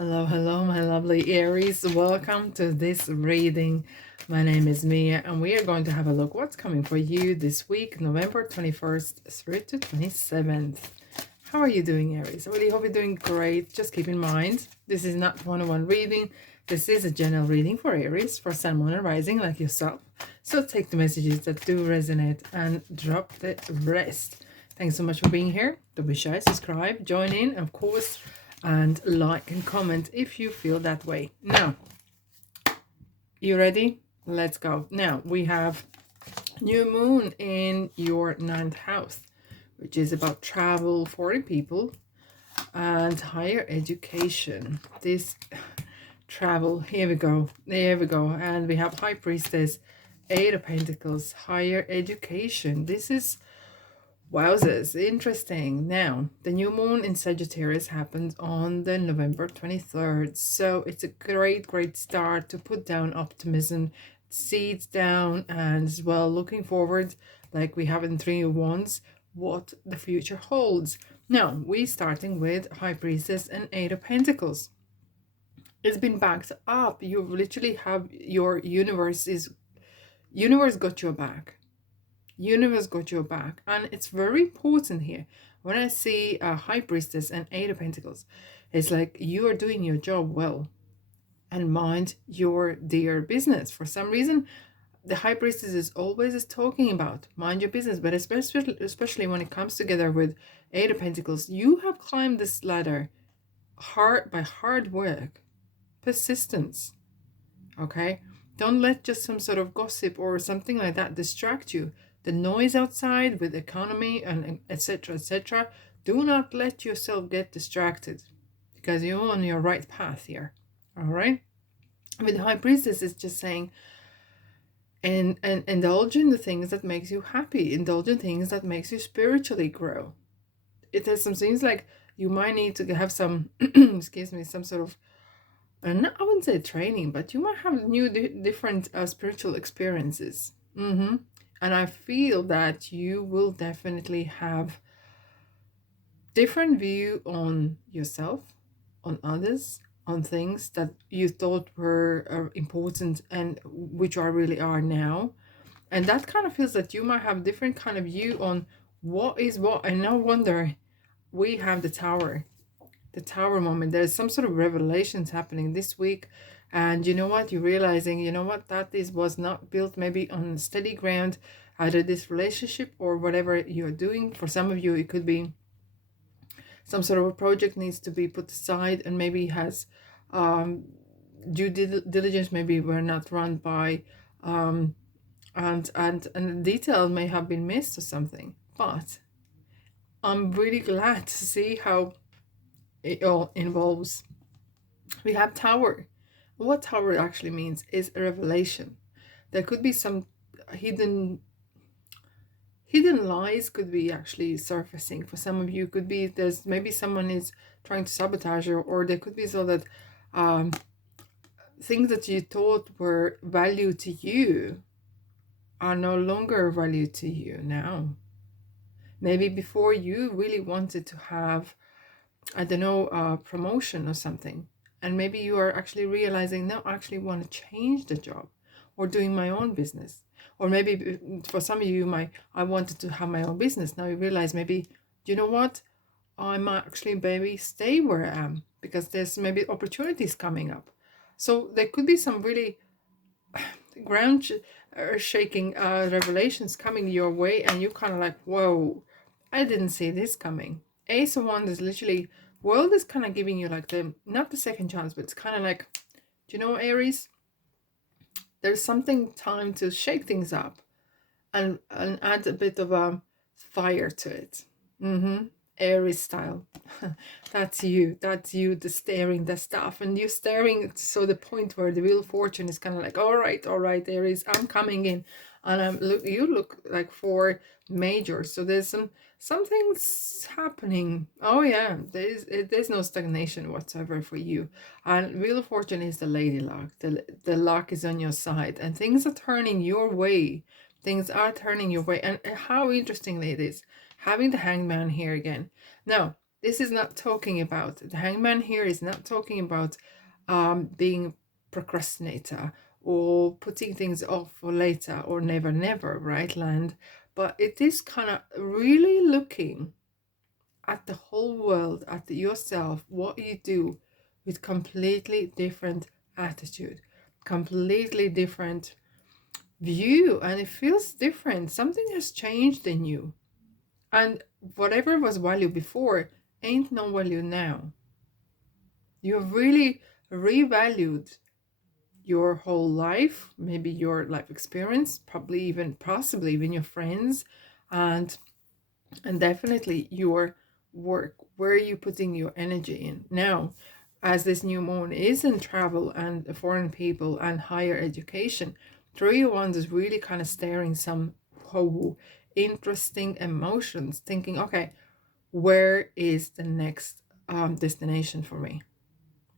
Hello, hello, my lovely Aries. Welcome to this reading. My name is Mia, and we are going to have a look what's coming for you this week, November 21st through to 27th. How are you doing, Aries? I really hope you're doing great. Just keep in mind, this is not one-on-one reading. This is a general reading for Aries, for Sun, Moon, and Rising like yourself. So take the messages that do resonate and drop the rest. Thanks so much for being here. Don't be shy, subscribe, join in, of course, and like and comment if you feel that way. Now, you ready? Let's go. Now, we have new moon in your 9th house, which is about travel, foreign people, and higher education. This travel, here we go. And we have High Priestess, 8 of Pentacles, higher education. This is wowzers, interesting. Now, the new moon in Sagittarius happens on the November 23rd. So it's a great start to put down optimism, seeds down, and as well looking forward, like we have in Three of Wands, what the future holds. Now, we starting with High Priestess and 8 of Pentacles. It's been backed up. You literally have your universe got your back. Universe got your back, and it's very important here. When I see a High Priestess and 8 of Pentacles, it's like you are doing your job well and mind your dear business. For some reason, the High Priestess is always talking about mind your business, but especially when it comes together with 8 of Pentacles, you have climbed this ladder by hard work, persistence. Okay, don't let just some sort of gossip or something like that distract you. The noise outside with economy and etc. Do not let yourself get distracted, because you're on your right path here. All right. With the High Priestess, it's just saying, and indulge in the things that makes you happy, indulge in things that makes you spiritually grow. It has some things like you might need to have some excuse me, some sort of, and I wouldn't say training, but you might have new different spiritual experiences. And I feel that you will definitely have different view on yourself, on others, on things that you thought were important and which are really are now. And that kind of feels that you might have different kind of view on what is what. And no wonder we have the tower moment. There's some sort of revelations happening this week, and you know what, you're realizing, you know what, that is was not built maybe on steady ground, either this relationship or whatever you're doing. For some of you, it could be some sort of a project needs to be put aside, and maybe has due diligence maybe were not run by and detail may have been missed or something. But I'm really glad to see how it all involves. We have tower. What tower actually means is a revelation. There could be some hidden lies could be actually surfacing. For some of you, could be there's maybe someone is trying to sabotage you, or there could be so that things that you thought were value to you are no longer value to you now. Maybe before you really wanted to have, I don't know, promotion or something. And maybe you are actually realizing, no, I actually want to change the job or doing my own business. Or maybe for some of you, I wanted to have my own business. Now you realize maybe, you know what, I might actually maybe stay where I am because there's maybe opportunities coming up. So there could be some really ground shaking revelations coming your way, and you kind of like, whoa, I didn't see this coming. Ace of Wands is literally, world is kind of giving you like the, not the second chance, but it's kind of like, do you know, Aries, there's something time to shake things up and add a bit of a fire to it. Aries style. That's you, the staring, the stuff, and you staring, so the point where the Wheel of Fortune is kind of like, all right, Aries, I'm coming in, and you look like 4 majors. So there's something's happening. Oh yeah, there's no stagnation whatsoever for you. And Wheel of Fortune is the lady luck. The luck is on your side, and things are turning your way. Things are turning your way. And how interestingly it is having the Hangman here again. Now, This is not talking about, the hangman here is not talking about being procrastinator or putting things off for later or never, never, right, land? But it is kind of really looking at the whole world, at yourself, what you do with completely different attitude, completely different view, and it feels different. Something has changed in you. And whatever was value before ain't no value now. You have really revalued your whole life, maybe your life experience, probably even possibly even your friends, and definitely your work. Where are you putting your energy in now? As this new moon is in travel and foreign people and higher education, Three of Wands is really kind of staring some interesting emotions, thinking, okay, where is the next destination for me?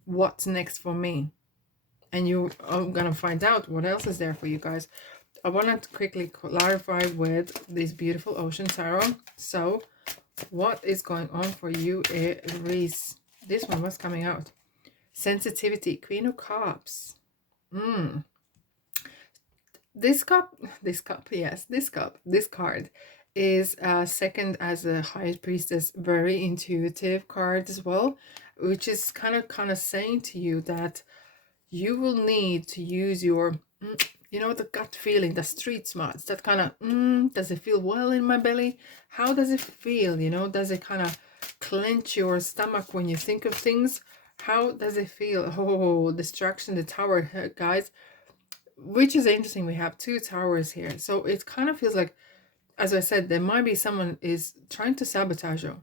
What's next for me? And you are gonna find out what else is there for you guys. I want to quickly clarify with this beautiful ocean tarot. So what is going on for you, Aries? This one was coming out. Sensitivity, Queen of Cups. This card is second as a High Priestess, very intuitive card as well, which is kind of saying to you that you will need to use your, the gut feeling, the street smarts, that kind of, does it feel well in my belly? How does it feel? Does it kind of clench your stomach when you think of things? How does it feel? Oh, distraction, the tower, guys, which is interesting. We have two towers here. So it kind of feels like, as I said, there might be someone is trying to sabotage you.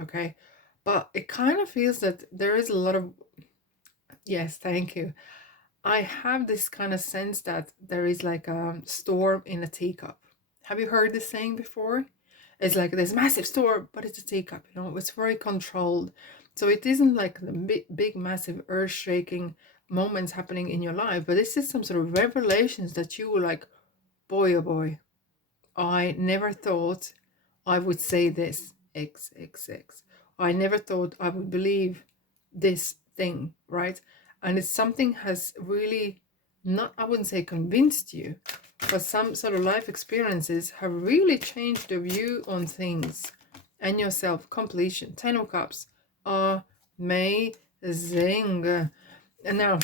Okay. But it kind of feels that there is a lot of, yes, thank you. I have this kind of sense that there is like a storm in a teacup. Have you heard this saying before? It's like this massive storm, but it's a teacup, it's very controlled. So it isn't like the big massive earth-shaking moments happening in your life, but this is some sort of revelations that you were like, boy, oh boy, I never thought I would say this, XXX. I never thought I would believe this thing, right? And it's something has really not, I wouldn't say convinced you, but some sort of life experiences have really changed your view on things and yourself. Completion, 10 of Cups, amazing. And now,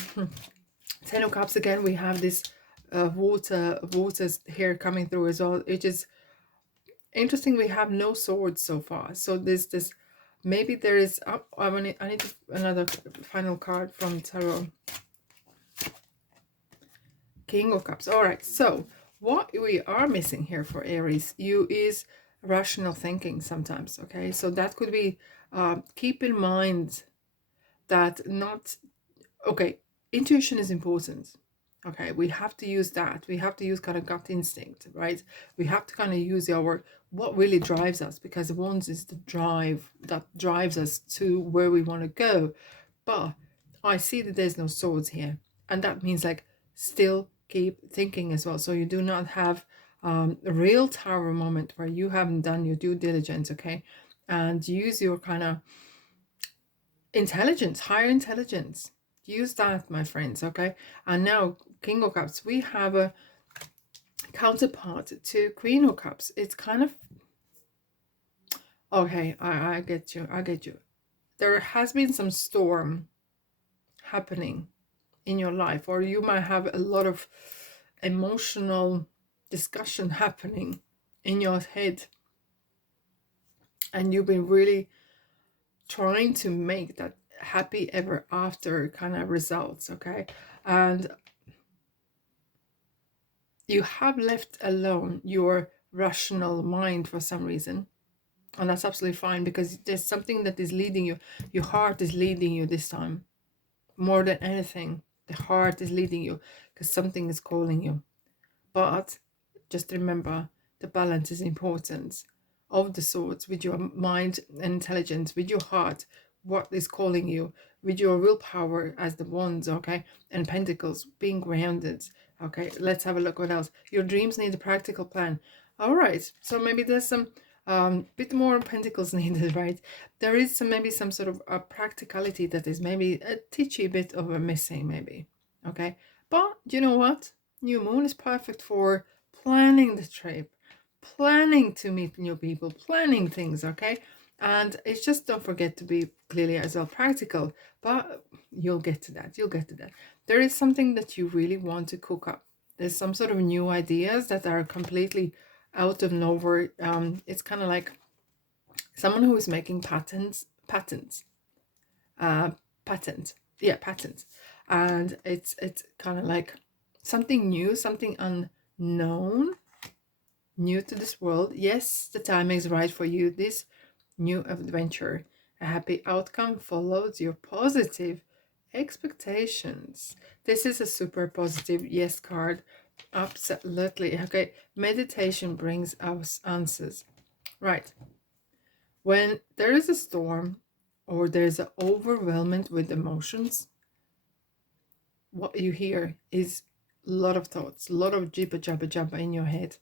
10 of Cups again, we have this waters here coming through as well. It is interesting. We have no swords so far, so this maybe there is I need another final card from tarot. King of Cups. All right, so what we are missing here for Aries, you is rational thinking sometimes. Okay, so that could be keep in mind that not okay, intuition is important. Okay, we have to use that. We have to use kind of gut instinct, right? We have to kind of use our what really drives us, because the Wands is the drive that drives us to where we want to go. But I see that there's no swords here, and that means like still keep thinking as well. So you do not have a real tower moment where you haven't done your due diligence, okay? And use your kind of intelligence, higher intelligence. Use that, my friends, okay? And now, King of Cups, we have a counterpart to Queen of Cups. It's kind of, okay, I get you, I get you. There has been some storm happening in your life, or you might have a lot of emotional discussion happening in your head, and you've been really trying to make that happy ever after kind of results, okay? And you have left alone your rational mind for some reason, and that's absolutely fine, because there's something that is leading you. Your heart is leading you this time more than anything. The heart is leading you because something is calling you. But just remember, the balance is important of the swords, with your mind and intelligence, with your heart, what is calling you, with your willpower as the wands, okay, and pentacles, being grounded. Okay, let's have a look what else. Your dreams need a practical plan. All right, so maybe there's some Bit more pentacles needed, right? There is maybe some sort of a practicality that is maybe a teachy bit of a missing, maybe. Okay, but you know what? New moon is perfect for planning the trip, planning to meet new people, planning things. Okay, and it's just don't forget to be clearly as well practical. But you'll get to that. You'll get to that. There is something that you really want to cook up. There's some sort of new ideas that are completely out of nowhere. It's kind of like someone who is making uh, patents, and it's kind of like something new, something unknown, new to this world. Yes, the timing is right for you. This new adventure, a happy outcome follows your positive expectations. This is a super positive yes card. Absolutely. Okay, meditation brings us answers. Right. When there is a storm or there's an overwhelmment with emotions, what you hear is a lot of thoughts, a lot of jibber jabber jabber in your head.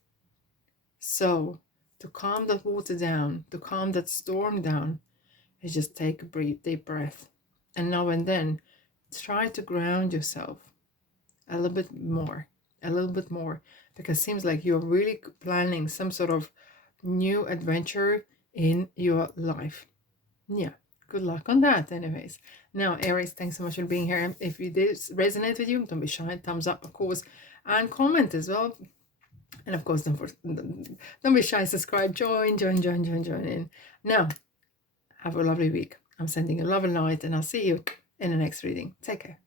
So to calm that water down, to calm that storm down, is just take a deep breath. And now and then, try to ground yourself a little bit more, because it seems like you're really planning some sort of new adventure in your life. Yeah, good luck on that anyways. Now, Aries, thanks so much for being here. If it did resonate with you, don't be shy, thumbs up, of course, and comment as well. And of course, don't be shy, subscribe, join in. Now, have a lovely week. I'm sending you love and light, and I'll see you in the next reading. Take care.